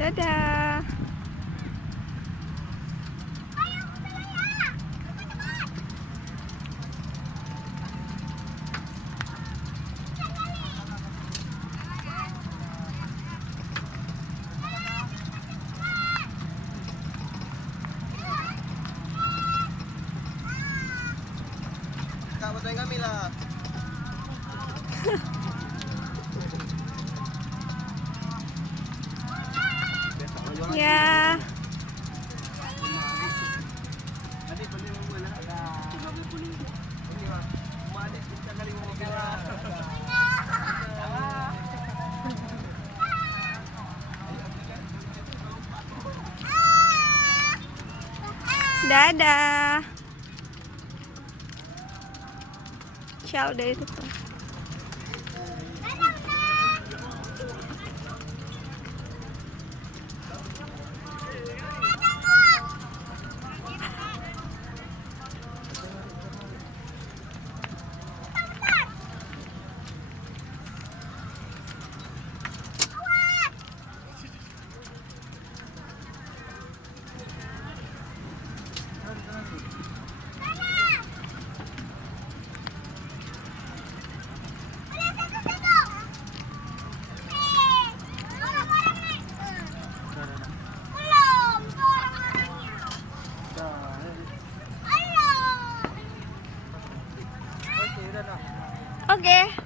Dadah. Kak, bantuin kami lah. Ya. Adik beli mau mana? Ini mah. Mak adik kita kali mau kira. Dadah. Ciao dari itu. Oke.